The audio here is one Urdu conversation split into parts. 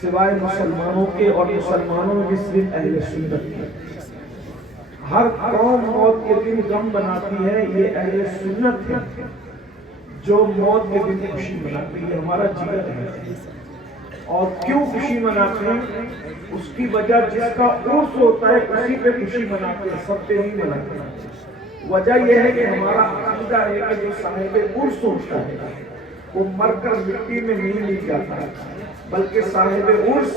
سوائے مسلمانوں کے، اور مسلمانوں میں بھی صرف اہل سنت کے۔ ہر قوم موت کے دن غم مناتی ہے، یہ اہل سنت ہے جو موت کے دن خوشی مناتی ہے۔ ہمارا جگر ہے۔ اور کیوں خوشی مناتے ہیں؟ اس کی وجہ جس کا عرس ہوتا ہے اسی پہ خوشی مناتے ہیں، سب پہ نہیں مناتے ہیں۔ وجہ یہ ہے کہ ہمارا عقیدہ ہے کہ جو صاحب عرس ہوتا ہے وہ مر کر مٹی میں نہیں جاتا، بلکہ صاحب عرس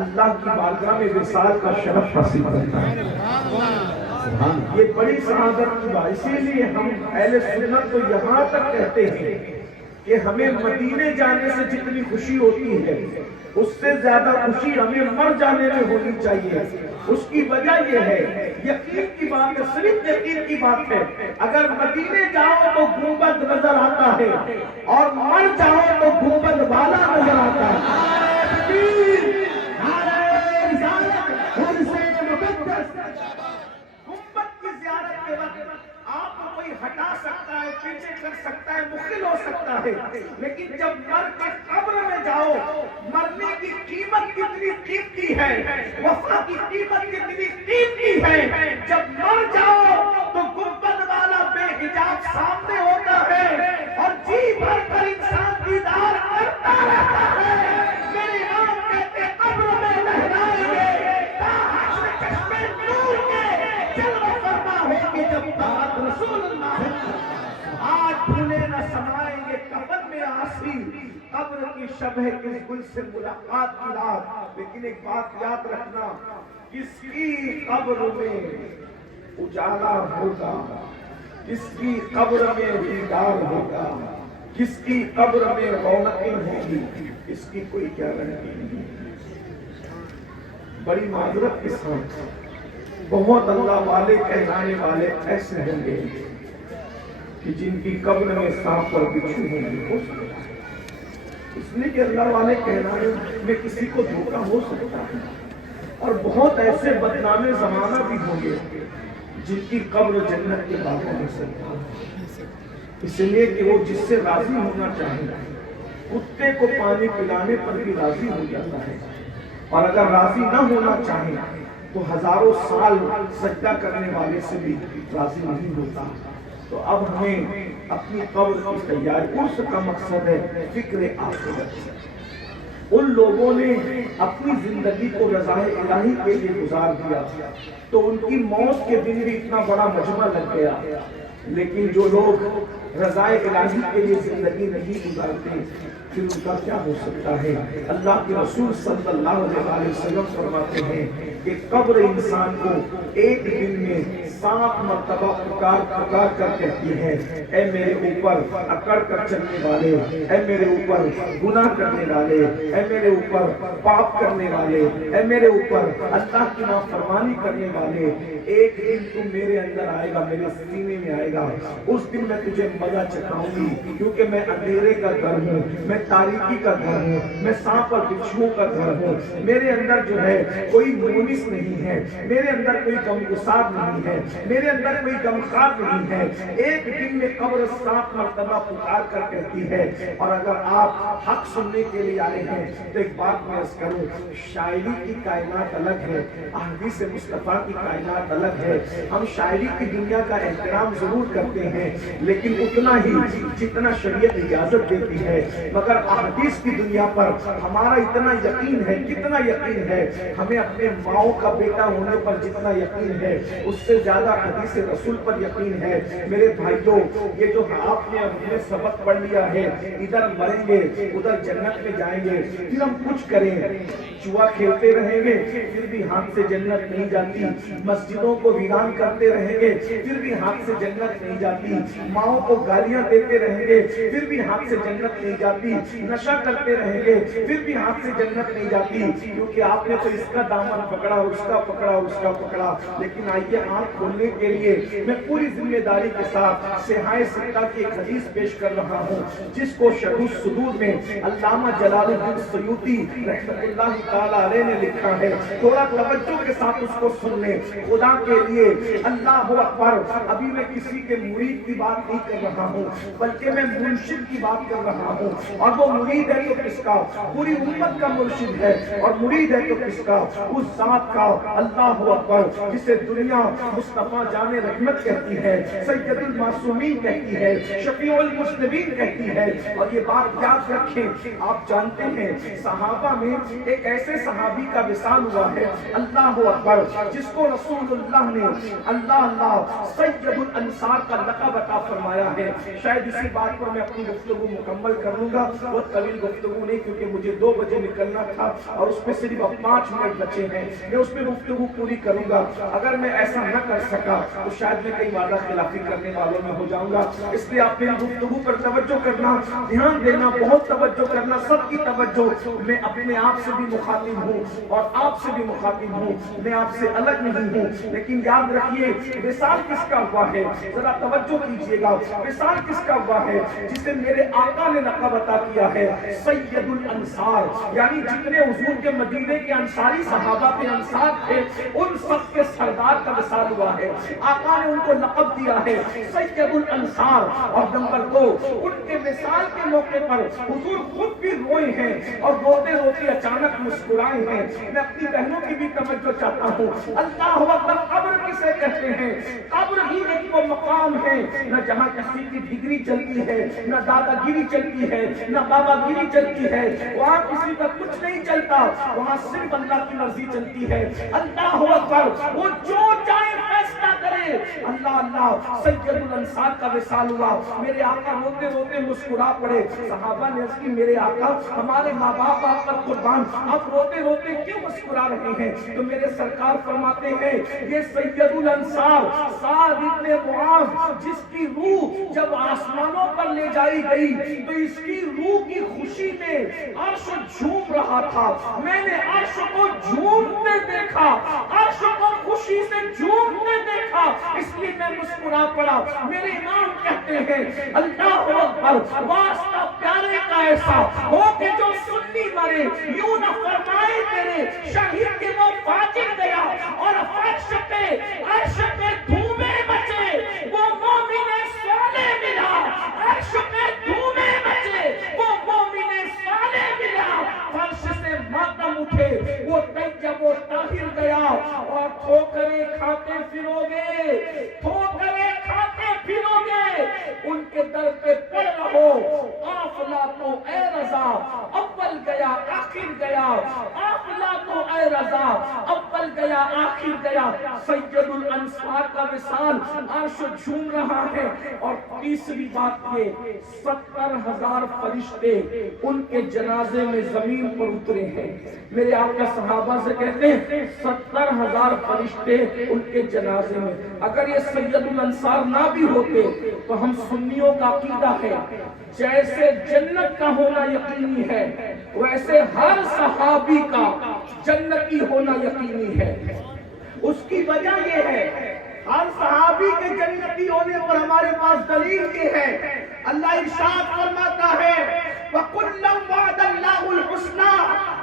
اللہ کی بارگاہ میں وصال کا شرف حاصل کرتا ہے۔ یہ بڑی سعادت کی بات، اسی لیے ہم اہل سنت تو یہاں تک کہتے ہیں کہ ہمیں مدینے جانے سے جتنی خوشی ہوتی ہے اس سے زیادہ خوشی ہمیں مر جانے میں ہونی چاہیے۔ اس کی وجہ یہ ہے، یقین کی بات ہے، صرف یقین کی بات ہے، اگر مدینے جاؤ تو گنبد نظر آتا ہے اور مر جاؤ تو گنبد والا نظر آتا ہے۔ ہٹا سکتا ہے، پیچھے کر سکتا ہے، مخل ہو سکتا ہے، لیکن جب مر کے قبر میں جاؤ، مرنے کی قیمت کتنی قیمتی ہے، وفا کی قیمت کتنی قیمتی ہے، جب مر جاؤ تو گنبد والا بے حجاب سامنے ہوتا ہے اور جی بھر کر انسان دیدار کرتا رہتا ہے۔ میرے امام کہتے ہیں قبر میں لہرائیں گے تاج چشمے نور کے جلوہ فرما ہوگی جب بات رسول اللہ ہے۔ آج بھولے نہ سمائیں گے کفن میں آسی، قبر کی شبہ کس گل سے ملاقات کی رات، لیکن ایک بات یاد رکھنا، کس کی قبر میں اجالا ہوگا، کس کی قبر میں دیدار ہوگا، کس کی قبر میں رونقیں ہوں گی، اس کی کوئی گارنٹی نہیں۔ بڑی معذرت کے ساتھ بہت اللہ والے کہلانے والے ایسے ہوں گے کہ جن کی قبر میں سانپ اور بچھو ہوں گے، ہو سکتا ہے، اس لیے کہ اللہ والے کہلانے میں کسی کو دھوکہ ہو سکتا ہے، اور بہت ایسے بدنام زمانہ بھی ہوں گے جن کی قبر جنت کے باغوں میں سے، اس لیے کہ وہ جس سے راضی ہونا چاہے کتے کو پانی پلانے پر بھی راضی ہو جاتا ہے، اور اگر راضی نہ ہونا چاہے تو ہزاروں سال سجدہ کرنے والے سے بھی راضی نہیں ہوتا۔ تو اب ہمیں اپنی قبر کی تیاری، عرس کا مقصد ہے فکر آخرت۔ ان لوگوں نے اپنی زندگی کو رضا الہی کے لیے گزار دیا تو ان کی موت کے دن بھی اتنا بڑا مجمع لگ گیا، لیکن جو لوگ رضا الہی کے لیے زندگی نہیں گزارتے پھر ان کا کیا ہو سکتا ہے؟ اللہ کے رسول صلی اللہ علیہ وسلم فرماتے ہیں کہ قبر انسان کو ایک دن میں 7 مرتبہ پکار کر کہتی ہے، اے میرے اوپر اکڑ کر چلنے والے، اے میرے اوپر گناہ کرنے والے، اے میرے اوپر پاپ کرنے والے، اے میرے اوپر اللہ کی نافرمانی کرنے والے، ایک دن تو میرے اندر آئے گا، میرے سینے میں آئے گا، اس دن میں تجھے مزہ چکھاؤں گی، کیونکہ میں اندھیرے کا گھر ہوں، میں تاریکی کا گھر ہوں، میں سانپ اور بچھوؤں کا گھر ہوں، میرے اندر جو ہے کوئی مونس نہیں ہے، میرے اندر کوئی غمگسار نہیں ہے، میرے اندر کوئی غمخوار نہیں ہے۔ ایک دن میں قبر 7 مرتبہ پکار کر کہتی ہے، اور اگر آپ حق سننے کے لیے آئے ہیں تو ایک بات میں عرض کروں، شاعری کی کائنات الگ ہے، احادیث مصطفیٰ کی کائنات الگ ہے۔ ہم شاعری کی دنیا کا احترام ضرور کرتے ہیں لیکن اتنا ہی جتنا شریعت اجازت دیتی ہے، مگر احادیث کی دنیا پر ہمارا اتنا یقین ہے، کتنا یقین ہے، ہمیں اپنے ماؤں کا بیٹا ہونے پر جتنا یقین ہے اس سے زیادہ حدیث رسول پر یقین ہے۔ میرے بھائیوں، یہ جو آپ نے اپنے سبق پڑھ لیا ہے، ادھر مریں گے ادھر جنت میں جائیں گے، پھر ہم کچھ کریں، جوا کھیلتے رہیں گے پھر بھی ہاتھ سے جنت نہیں جاتی، مسجدوں کو ویران کرتے رہیں گے پھر بھی ہاتھ سے جنت نہیں جاتی، ماؤں کو گالیاں دیتے رہیں گے پھر بھی ہاتھ سے جنت نہیں جاتی، نشہ کرتے رہیں گے پھر بھی ہاتھ سے جنت نہیں جاتی، کیونکہ آپ نے تو اس کا دامن پکڑا، اس کا پکڑا، اس کا پکڑا۔ لیکن آئیے آنکھ کھولنے کے لیے میں پوری ذمہ داری کے ساتھ صحاح ستہ کی ایک حدیث پیش کر رہا ہوں، جس کو شرح الصدور میں علامہ جلال الدین سیوطی رحمۃ اللہ تعالی علیہ نے لکھا ہے، تھوڑا توجہ کے ساتھ اس کو سن لیں، خدا کے لیے، اللہ اکبر۔ ابھی میں کسی کے مرید کی بات نہیں کر رہا ہوں بلکہ میں مرشد کی بات کر رہا ہوں. اور وہ مرید ہے تو کس کا؟ پوری امت کا مرشد ہے. اور مرید ہے تو کس کا؟ اس ذات کا. اللہ اکبر. جسے دنیا مصطفیٰ جان رحمت کہتی ہے, سید المعصومین کہتی ہے, شفیع المذنبین کہتی ہے. اور یہ بات یاد رکھیں, آپ جانتے ہیں صحابہ میں ایک ایسے صحابی کا وصال ہوا ہے, اللہ اکبر, جس کو رسول اللہ نے اللہ سید الانصار کا لقب عطا فرمایا ہے. شاید اسی بات پر میں اپنی گفتگو مکمل کر لوں گا, بہت طویل گفتگو نہیں, کیونکہ مجھے 2 بجے نکلنا تھا اور اس میں صرف 5 منٹ بچے ہیں. میں اس میں گفتگو پوری کروں گا. اگر میں ایسا نہ کر سکا تو شاید میں کئی وعدہ خلافی کرنے والوں میں ہو جاؤں گا. اس لیے آپ میری گفتگو پر توجہ کرنا, دھیان دینا, بہت توجہ کرنا, سب کی توجہ. میں اپنے آپ سے بھی مخاطب ہوں اور آپ سے بھی مخاطب ہوں, میں آپ سے الگ نہیں ہوں. لیکن یاد رکھیے وصال کس کا ہوا ہے, ذرا توجہ کیجیے گا. وصال کس کا ہوا ہے؟ جسے میرے آقا نے لقب عطا کیا ہے سید الانصار. یعنی جتنے حضور کے مدینے کے انصاری صحابہ کے انصار تھے, ان سب کے سردار کا وصال ہوا ہے. آقا نے ان کو لقب دیا ہے سید الانصار. اور نمبر 2, ان کے وصال کے موقع پر حضور خود بھی روئے ہیں اور روتے روتے اچانک مسکرائے ہیں. میں اپنی بہنوں کی بھی توجہ چاہتا ہوں. اللہ اکبر. قبر کسے کہتے ہیں؟ قبر ہی ایک وہ مقام ہے نہ جہاں کسی کی ڈگری چلتی ہے, نہ دادا گیری چلتی ہے, نہ بابا گیری چلتی ہے. وہاں کسی کا کچھ نہیں چلتا, وہاں صرف اللہ کی مرضی چلتی ہے. اللہ اکبر. وہ جو چاہے فیصلہ کرے. اللہ. سید الانصار کا وصال ہوا. میرے آقا روتے روتے مسکرا پڑے. صحابہ نے عرض کی, میرے آقا ہمارے ماں باپ آپ پر قربان, آپ روتے روتے کیوں مسکرا رہے ہیں؟ تو میرے سرکار فرماتے ہیں یہ سید الانصار سعد ابن معاذ, جس کی روح جب آسمانوں پر لے جائی گئی تو اس کی روح کی خوشی میں عرش جھوم رہا تھا. میں نے عرش کو جھومتے دیکھا, عرش کو خوشی سے جھومتے دیکھا, اس لیے میں مسکرا پڑا. میرے امام کہتے ہیں اللہ اکبر, واسطہ پیارے کا ایسا ہو کہ جو سنی مرے, یوں نہ فرمائے تیرے شہید کے وہ فاجر گیا. اور عرش پہ دھومیں مچے وہ مومن صالح ملا, عرش پہ دھومیں مچے وہ مومن صالح ملا. فرش سے ماتم اٹھے وہ طیب و طاہر گیا. اور ٹھوکریں کھاتے پھروگے, ٹھوکریں کھاتے پھروگے, ان کے در پہ پڑ رہو. قافلہ تو اے رضا اول گیا آخر گیا, قافلہ تو اے رضا اول گیا آخر گیا. سید الانصار کا وصال, عرش جھوم رہا ہے. اور تیسری بات یہ, 70,000 فرشتے ان کے جنازے میں زمین پر اترے ہیں. میرے آقا صحابہ سے کہتے ہیں 70,000 فرشتے ان کے جنازے میں. اگر یہ سید الانصار نہ بھی ہوتے تو ہم سنیوں کا عقیدہ ہے جیسے جنت کا ہونا یقینی ہے ویسے ہر صحابی کا جنتی ہونا یقینی ہے. اس کی وجہ یہ ہے, ہر صحابی کے جنتی ہونے پر ہمارے پاس دلیل یہ ہے. اللہ ارشاد فرماتا ہے وَكُلًّا وَعَدَ اللَّهُ الْحُسْنَىٰ,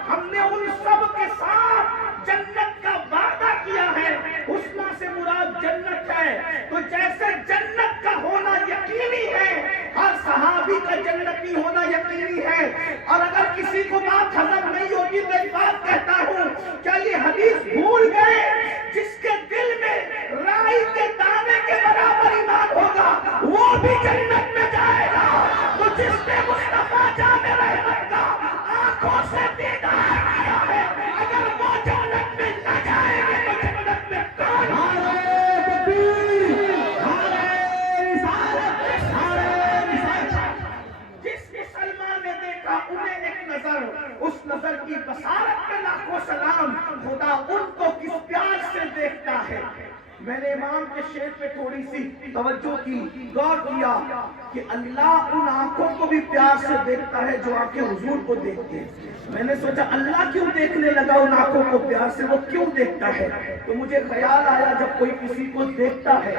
ہم نے ان سب کے ساتھ جنت کا وعدہ کیا ہے. حسنہ سے مراد جنت ہے. تو جیسے جنت کا ہونا یقینی ہے, ہر صحابی کا جنتی ہونا یقینی ہے. اور اگر کسی کو بات ہضم نہیں ہوگی تو ایک بات کہتا ہوں, کیا یہ حدیث بھول گئے جس کے دل میں رائی کے دانے کے برابر ایمان ہوگا وہ بھی جنت میں جائے گا. تو جس نے مصطفیٰ جان رحمت کا آنکھوں سے دیدار کیا ہے, اگر وہ جنت میں نہ جائے گا تو جنت میں کون؟ جس مسلمان نے دیکھا انہیں ایک نظر, اس نظر کی بصارت پہ لاکھوں سلام. خدا ان کو کس پیار سے دیکھتا ہے. میں نے امام کے شعر پہ تھوڑی سی توجہ کی, غور کیا کہ اللہ ان آنکھوں کو بھی پیار سے دیکھتا ہے جو آنکھیں حضور کو دیکھتے ہیں. میں نے سوچا اللہ کیوں دیکھنے لگا ان آنکھوں کو پیار سے, وہ کیوں دیکھتا ہے؟ تو مجھے خیال آیا جب کوئی کسی کو دیکھتا ہے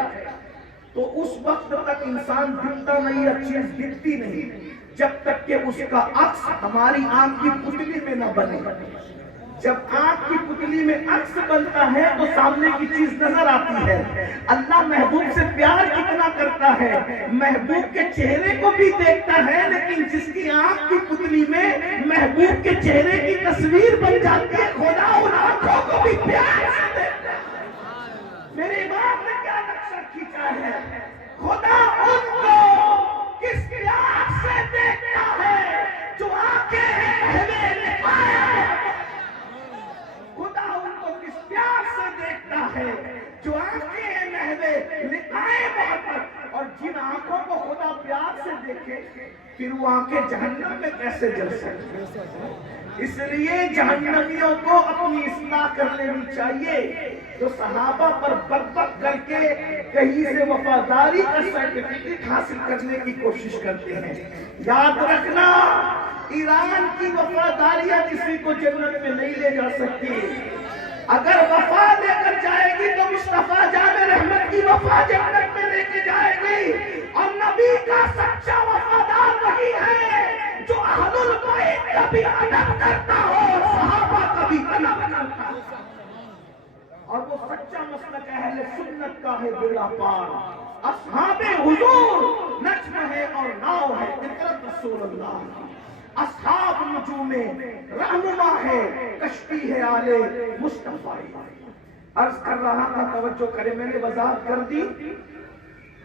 تو اس وقت تک انسان دکھتا نہیں, ہر چیز دکھتی نہیں, جب تک کہ اس کا عکس ہماری آنکھ کی پتلی میں نہ بنے. جب آنکھ کی پتلی میں عکس بنتا ہے تو سامنے کی چیز نظر آتی ہے. اللہ محبوب سے پیار کتنا کرتا ہے، محبوب کے چہرے کو بھی دیکھتا ہے، لیکن جس کی آنکھ کی پتلی میں محبوب کے چہرے کی تصویر بن جاتی ہے، خدا ان آنکھوں کو بھی پیار سے دیکھتا ہے. میرے امام نے کیا نقشہ کھینچا ہے، خدا ان کو کس پیار سے دیکھتا ہے جو آنکھیں ہمیں لکھائے. خدا ان کو کس پیار سے دیکھتا ہے جو آنکھیں محوے لکھائے محبت. اور جن آنکھوں کو خدا پیار سے دیکھے پھر وہ آنکھیں جہنم میں کیسے جل سکتی. اس لیے جہنمیوں کو اپنی اصلاح کر لینی چاہیے. جو صحابہ پر بغض کر کے کہیں سے وفاداری کا سرٹیفکیٹ حاصل کرنے کی کوشش کرتے ہیں، یاد رکھنا ایران کی وفاداریاں کسی کو جنت میں نہیں لے جا سکتی. اگر وفا لے کر جائے گی تو مصطفیٰ جان رحمت کی وفا جنت میں لے کے جائے گی. اور نبی کا سچا وفادار وہی ہے جو اہل البیت کا بھی ادب کرتا ہو، صحابہ کا بھی ادب کرتا ہو. اور وہ سچا مسلک اہل سنت کا ہے بیڑا پار. اصحاب حضور نجم ہے اور ناؤ ہے فطرت رسول اللہ. اصحاب نجوم رہنما ہے، کشتی ہے آل مصطفیٰ. عرض کر رہا تھا، توجہ کرے، میں نے وضاحت کر دی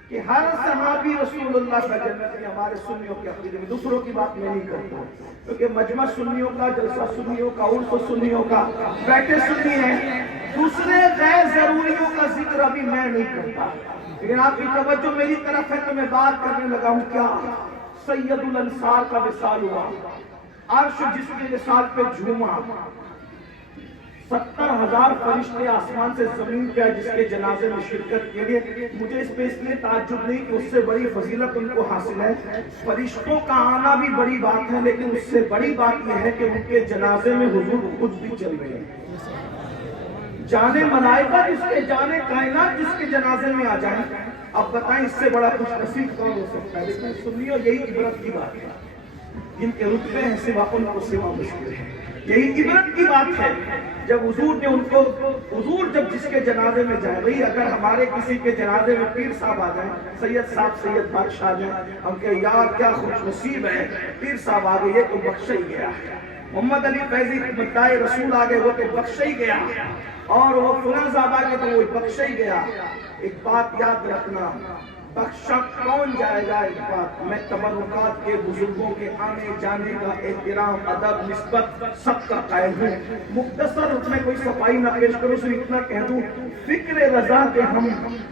کہ ہر صحابی رسول اللہ کا جنت میں. ہمارے سنیوں کے عقیدے میں دوسروں کی بات میں نہیں کرتا، کیونکہ مجمع سنیوں کا، جلسہ سنیوں کا، عرس سنیوں کا، بیٹھے سنی ہیں، دوسرے غیر ضروریوں کا ذکر ابھی میں نہیں کرتا. لیکن آپ کی توجہ میری طرف ہے تو میں بات کرنے لگا ہوں. کیا سید الانصار کا وصال ہوا، عرش جس کے وصال پہ جھوما، 70,000 فرشتے آسمان سے زمین پہ جس کے جنازے میں شرکت کے لیے. مجھے اس پہ اس لیے تعجب نہیں کہ اس سے بڑی فضیلت ان کو حاصل ہے. فرشتوں کا آنا بھی بڑی بات ہے، لیکن اس سے بڑی بات یہ ہے کہ ان کے جنازے میں حضور خود بھی چل رہے ہیں. جانے ملائکہ جس کے، جانے کائنات جس کے جنازے میں آ جائیں. اب بتائیں اس سے بڑا خوش نصیب کون ہو سکتا ہے؟ لیکن سنیو یہی عبرت کی بات ہے. جن کے رتبے ہیں سوا ان کو سوا مشکل ہے. یہی عبرت کی بات ہے. جب حضور نے ان کو، حضور جب جس کے جنازے میں جائے، بھئی اگر ہمارے کسی کے جنازے میں پیر صاحب آ جائیں، سید صاحب، سید بادشاہ جائیں، ہم کہ یار کیا خوش نصیب ہے، پیر صاحب آ گئے تو بخشا ہی گیا. محمد علی فیضی مدعائے رسول آ گئے وہ تو بخشا ہی گیا. اور وہ فلاں صاحب آ گئے تو وہ بخشا ہی گیا. ایک بات یاد رکھنا، بخشا کون جائے گا؟ ایک بات، میں تبرکات کے، بزرگوں کے آنے جانے کا احترام، ادب، نسبت سب کا قائل ہوں. مختصر اس میں کوئی صفائی نہ پیش کروں، صرف اتنا کہہ دوں، فکر رضا کے ہم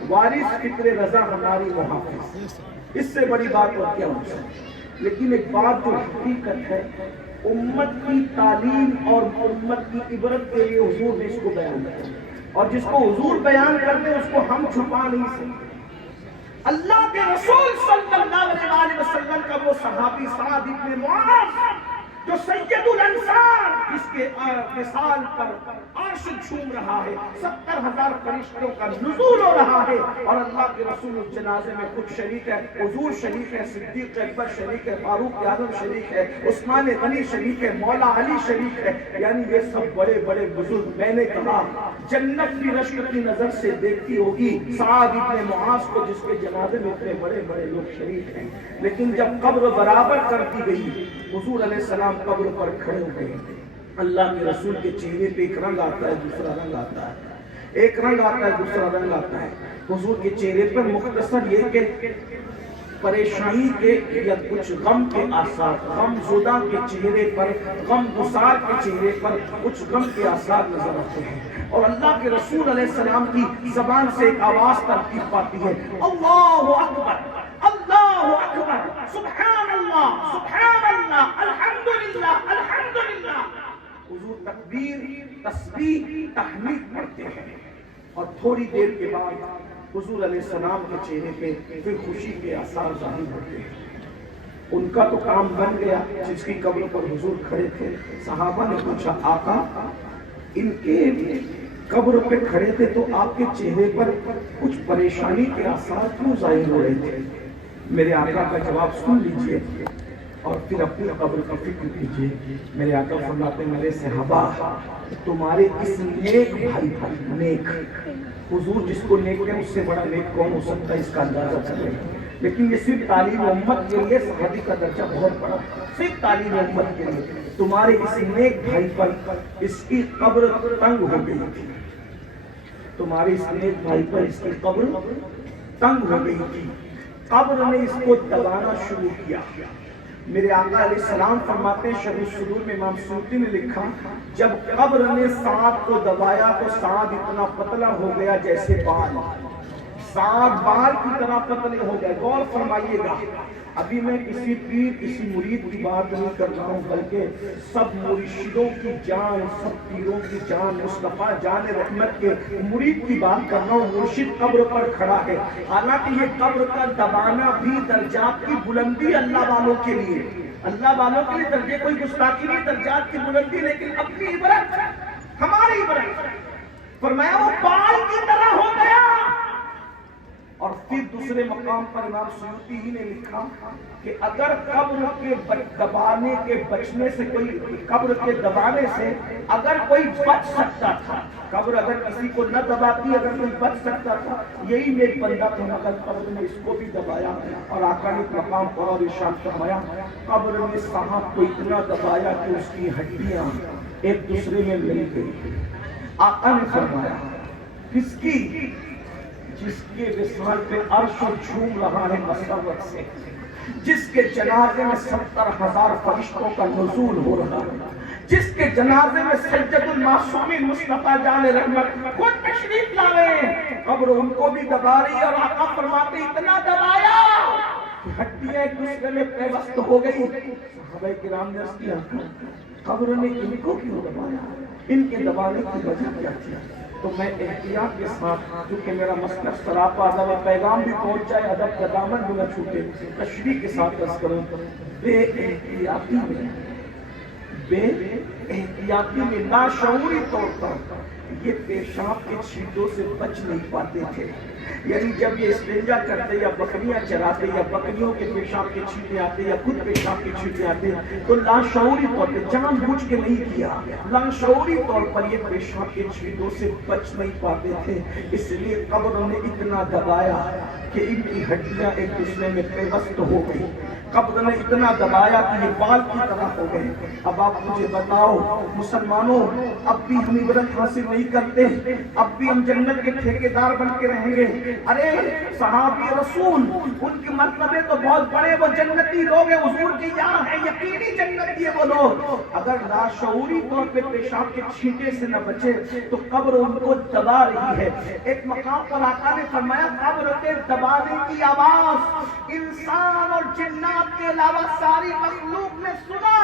وارث، فکر رضا ہماری محافظ. اس سے بڑی بات اور کیا ہو سکتی. لیکن ایک بات جو حقیقت ہے، امت کی تعلیم اور امت کی عبرت کے لیے حضور نے اس کو بیان کیا، اور جس کو حضور بیان کرتے اس کو ہم چھپا نہیں سکتے. اللہ کے رسول صلی اللہ علیہ وسلم کا وہ صحابی سعد ابن معاذ جو سید الانصار، جس کے وصال پر عرش جھوم رہا ہے، 70,000 فرشتوں کا نزول ہو رہا ہے، اور اللہ کے رسول اس جنازے میں خود شریک ہے. حضور شریک ہے، صدیق اکبر شریک ہے، فاروق اعظم شریک ہے، عثمان غنی شریک ہے، مولا علی شریک ہے. یعنی یہ سب بڑے بڑے بزرگ. میں نے کہا جنت بھی رشک کی نظر سے دیکھتی ہوگی سعد ابن معاذ کو، جس کے جنازے میں اتنے بڑے بڑے لوگ شریک ہیں. لیکن جب قبر برابر کر دی گئی، حضور علیہ السلام قبر پر کھڑے ہو گئے. اللہ کے رسول کے چہرے پہ ایک رنگ آتا ہے، دوسرا رنگ آتا ہے، ایک رنگ آتا ہے، دوسرا رنگ آتا ہے. حضور کے چہرے پر مختصر یہ کہ پریشانی کے یا کچھ غم کے آثار، غم زدہ کے چہرے پر، غم گسار کے چہرے پر کچھ غم کے آثار نظر آتے ہیں. اور اللہ کے رسول علیہ السلام کی زبان سے ایک آواز ترتیب پاتی ہے، اللہ اکبر، اللہ اکبر، سبحان اللہ، سبحان اللہ، الحمدللہ، الحمدللہ. حضور تکبیر، تسبیح، تحمید پڑھتے ہیں. اور تھوڑی دیر کے بعد حضور علیہ السلام کے چہرے پہ پھر خوشی کے آثار ظاہر ہوتے ہیں. ان کا تو کام بن گیا. جس کی قبر پر حضور کھڑے تھے، صحابہ نے پوچھا آقا ان کے قبر پہ کھڑے تھے تو آپ کے چہرے پر کچھ پریشانی کے آثار کیوں ظاہر ہو رہے تھے؟ میرے آقا کا جواب سن لیجئے اور پھر اپنی قبر کا فکر کیجیے. میرے آقا فرماتے ہیں میرے صحابہ تمہارے اس نیک بھائی پر نیک حضور جس کو نیک ہے اس سے بڑا نیک کون ہو سکتا ہے اس کا اندازہ کریں. لیکن یہ صرف تعلیم امت کے لیے صحابی کا درجہ بہت بڑا, صرف تعلیم امت کے لیے. تمہارے اس نیک بھائی پر اس کی قبر تنگ ہو گئی تھی, تمہارے اس نیک بھائی پر اس کی قبر تنگ ہو گئی تھی, قبر نے اس کو دبانا شروع کیا. میرے آقا علیہ السلام فرماتے ہیں شرح الصدور میں امام سیوطی نے لکھا جب قبر نے سعد کو دبایا تو سعد اتنا پتلا ہو گیا جیسے بال, سعد بال کی طرح پتلے ہو گئے. غور فرمائیے گا, ابھی میں کسی پیر کسی مرید کی بات نہیں کر رہا ہوں بلکہ سب مرشدوں کی جان, سب پیروں کی جان, مصطفیٰ جان رحمت کے مرید کی بات کر رہا ہوں. مرشد قبر پر کھڑا ہے, حالانکہ یہ قبر کا دبانا بھی درجات کی بلندی اللہ والوں کے لیے, اللہ والوں کے لیے درجے کوئی گستاخی نہیں, درجات کی بلندی. لیکن اپنی عبرت ہماری عبرت فرمایا وہ بال کی طرح ہو گیا. اور پھر دوسرے مقام پر امام سیوطی ہی نے لکھا کہ اگر قبر کے دبانے کے بچنے سے کوئی, قبر کے دبانے سے اگر کوئی بچ سکتا تھا, قبر اگر کسی کو نہ دباتی اگر کوئی بچ سکتا تھا یہی میری بندہ تھا, مگر قبر نے اس کو بھی دبایا. اور آقا نے مقام پر اور ارشاد فرمایا قبر نے صاحب کو اتنا دبایا کہ اس کی ہڈیاں ایک دوسرے میں مل گئی. آقا نے فرمایا کس کی, جس کے وصال پہ عرش جھوم رہا ہے مسرت سے, جس کے جنازے میں 70,000 فرشتوں کا نزول ہو رہا ہے, جس کے جنازے میں سید المعصومین مصطفیٰ جان رحمت خود تشریف لا رہے ہیں. قبر ان کو بھی دبا رہی اور آقا فرماتے اتنا دبایا کہ ہڈیاں ایک دوسرے میں پیوست ہو گئی. صحابہ کرام نے عرض کیا قبر نے ان کو کیوں دبایا, ان کے دبانے کی وجہ کیا تھی؟ تو میں احتیاط کے ساتھ, کیونکہ میرا مسلک سراپا ادب پیغام بھی پہنچ جائے, ادب کا دامن بھی نہ چھوٹے, تشریح کے ساتھ عرض کروں بے احتیاطی میں لاشعوری طور پر یہ پیشاب کے چھینٹوں سے بچ نہیں پاتے تھے. یعنی جب یہ استنجا کرتے یا بکریاں چراتے یا بکریوں کے پیشاب کے چھینٹے آتے یا خود پیشاب کے چھینٹے آتے تو لاشعوری طور پر, جان بوجھ کے نہیں کیا, لاشعوری طور پر یہ پیشاب کے چھینٹوں سے بچ نہیں پاتے تھے. اس لیے قبر نے اتنا دبایا کہ ان کی ہڈیاں ایک دوسرے میں پیوست ہو گئی. قبر نے اتنا دبایا کہ یہ بال کی طرح ہو گئے. اب آپ مجھے بتاؤ مسلمانوں, اب بھی ہم عبرت حاصل نہیں کرتے, اب بھی ہم جنت کے ٹھیکیدار بن کے رہیں گے. ارے صحابی رسول ان کے مرتبے تو بہت بڑے, وہ جنتی لوگ ہیں, حضور کی یار ہے, یقینی جنتی ہے وہ لوگ. اگر لاشعوری طور پہ پیشاب کے چھینٹے سے نہ بچے تو قبر ان کو دبا رہی ہے. ایک مقام پر آقا نے فرمایا قبر کے دبانے کی آواز انسان اور جنات کے علاوہ ساری مخلوق نے سنا.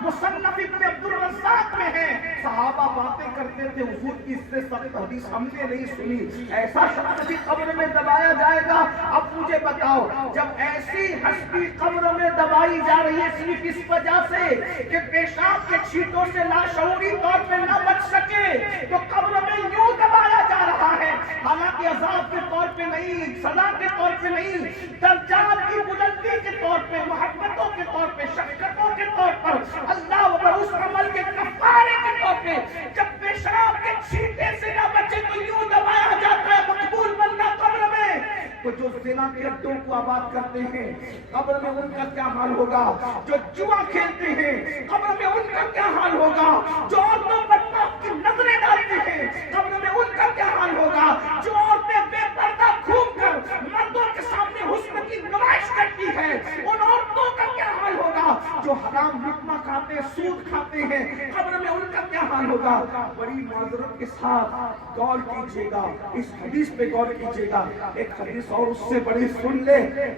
مصنف ابن عبدالرزاق میں ہے, صحابہ باتیں کرتے تھے حضور کی اس سے سخت حدیث ہم نے نہیں سنی, ایسا شخص بھی قبر میں دبایا جائے گا. اب مجھے بتاؤ جب ایسی ہستی قبر میں دبائی جا رہی ہے صرف اس وجہ سے کہ پیشاب کے چھینٹوں سے لاشعوری طور پہ نہ بچ سکے تو قبر میں یوں دبایا جا رہا ہے, حالانکہ عذاب کے طور پہ نہیں, سزا کے طور پہ نہیں, درجات کی بلندی کے طور پہ, محبتوں کے طور پہ, شفقتوں کے طور پر, اللہ و اس عمل کے کفارے کے طور پہ. جب پیشاب کے چھینٹے سے نہ بچے تو یوں دبایا جاتا ہے مقبول بندہ قبر میں. تو جو زنا کے اڈوں کو آباد کرتے ہیں قبر میں ان کا کیا حال ہوگا, جو جوا کھیلتے ہیں قبر میں ان کا کیا حال ہوگا, جو عورتوں پر پاک کی نظریں ڈالتے ہیں قبر میں ان کا کیا حال ہوگا, جو عورتیں بے پردہ گھوم کر مردوں کے سامنے حسن کی نمائش کرتی ہیں ان عورتوں کا کیا حال ہوگا, جو حرام لقمہ کھاتے ہیں, سود کھاتے ہیں قبر میں ان کا کیا حال ہوگا. بڑی معذرت کے ساتھ غور کیجیے گا, اس حدیث پہ غور کیجیے گا. ایک حدیث اور اس سے بڑی سن لے,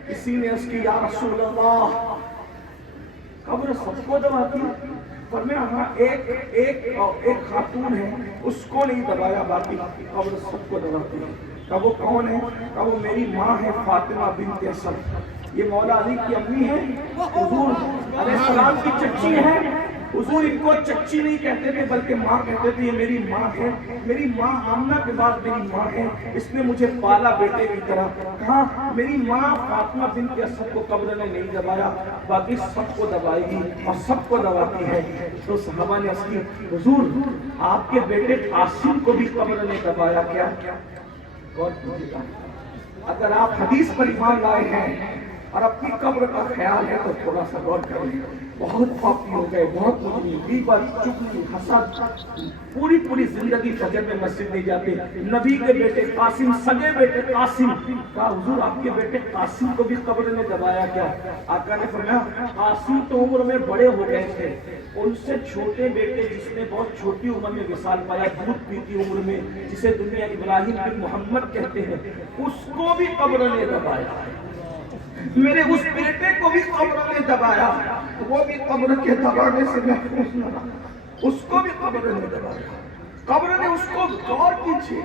کسی نے اس کی یا رسول اللہ قبر سب کو دباتی, فرمایا ہاں ایک خاتون ہے اس کو نہیں دبایا, باقی قبر سب کو دباتی ہے. کہ وہ کون ہے, کہ وہ میری ماں ہے فاطمہ بنت اسد, یہ مولا علی کی امی ہے, حضور علیہ السلام کی چچی ہے, حضور ان کو چچی نہیں کہتے تھے بلکہ ماں کہتے تھے، یہ میری ماں ہے، میری ماں آمنہ کے بعد میری ماں ہے، اس نے مجھے پالا بیٹے کی طرح. کہا میری ماں فاطمہ بنت اسد کو قبر نے نہیں دبایا، باقی سب کو دبائے گی اور سب کو دباتی ہے. تو صحابہ نے عرض کی حضور آپ کے بیٹے قاسم کو بھی قبر نے دبایا کیا؟ غور کیجیے، اگر آپ حدیث پر ایمان لائے ہیں اور اپنی قبر کا خیال ہے تو تھوڑا سا غور کریں. بہت پاپی ہو گئے، بہت مجرم، غیبت، چغلی، حسد، پوری زندگی فجر میں مسجد نہیں جاتے. نبی کے بیٹے قاسم، سگے بیٹے قاسم، کہا حضور آپ کے بیٹے قاسم کو بھی قبر نے دبایا کیا؟ آقا نے فرمایا قاسم تو عمر میں بڑے ہو گئے تھے، ان سے چھوٹے بیٹے جس نے بہت چھوٹی عمر میں وصال پایا، دودھ پیتی عمر میں، جسے دنیا ابراہیم بن محمد کہتے ہیں، اس کو بھی قبر نے دبایا. میرے اس بیٹے کو بھی قبر نے دبایا، وہ بھی قبر کے دبانے سے محفوظ نہ رہا، اس کو بھی قبر نے دبایا. قبر نے اس کو، غور کیجیے،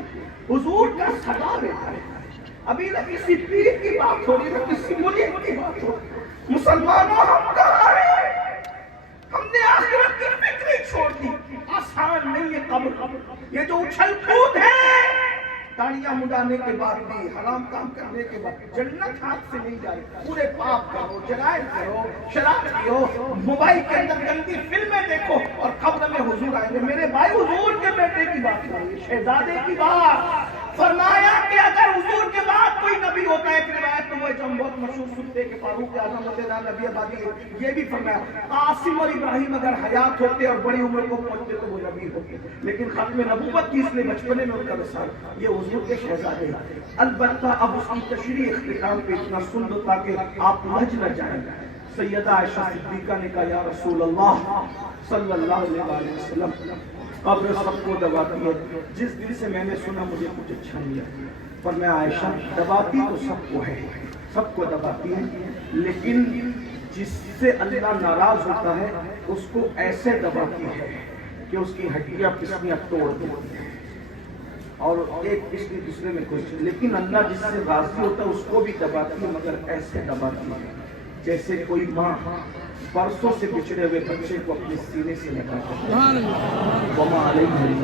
حضور کا سگا بیٹا ہے. ابھی نہ کسی پیر کی بات ہو رہی، نہ کسی ملک کی بات ہو رہی. مسلمانوں ہم کہاں ہیں؟ ہم نے آخرت کی فکر ہی چھوڑ دی. آسان نہیں ہے قبر، یہ جو اچھل کود ہے، داڑیاں مڈانے کے بعد بھی، حرام کام کرنے کے بعد جنت ہاتھ سے نہیں جائے. پورے پاپ کرو، جرائم کرو، شراب پیو، موبائل کے اندر گندی فلمیں دیکھو اور قبر میں حضور آئیں گے. میرے بھائی حضور کے بیٹے کی بات کریں، شہزادے کی بات. فرمایا کہ اگر حضور کے بعد کوئی نبی ہوتا ہے، ایک روایت تو وہ جو بہت مشہور سنتے کہ فاروق اعظم مدینہ نبی آبادی ہے، یہ بھی فرمایا قاسم اور ابراہیم اگر حیات ہوتے اور بڑی عمر کو پہنچتے تو وہ نبی ہوتے، لیکن ختم نبوت کی اس نے بچپنے میں ان کا رسال. یہ حضور کے شہزادے ہیں. البتہ اب اس کی تشریح اختتام پہ اتنا سن دو تاکہ آپ لج نہ جائیں. سیدہ عائشہ صدیقہ نے کہا یا رسول اللہ صلی اللہ علیہ وسلم، قبر سب کو دباتی ہے. جس دن سے میں نے سنا مجھے کچھ اچھا نہیں لگا. پر میں عائشہ دباتی تو سب کو ہے، سب کو دباتی ہے، لیکن جس سے اللہ ناراض ہوتا ہے اس کو ایسے دباتی ہے کہ اس کی ہڈیاں پسلیاں توڑ دیتی ہیں اور ایک پسلی دوسرے میں کچھ. لیکن اللہ جس سے راضی ہوتا ہے اس کو بھی دباتی ہے، مگر ایسے دباتی ہے جیسے کوئی ماں برسوں سے بچھڑے ہوئے بچے کو اپنے سینے سے لگاتا ہے. وما علیہ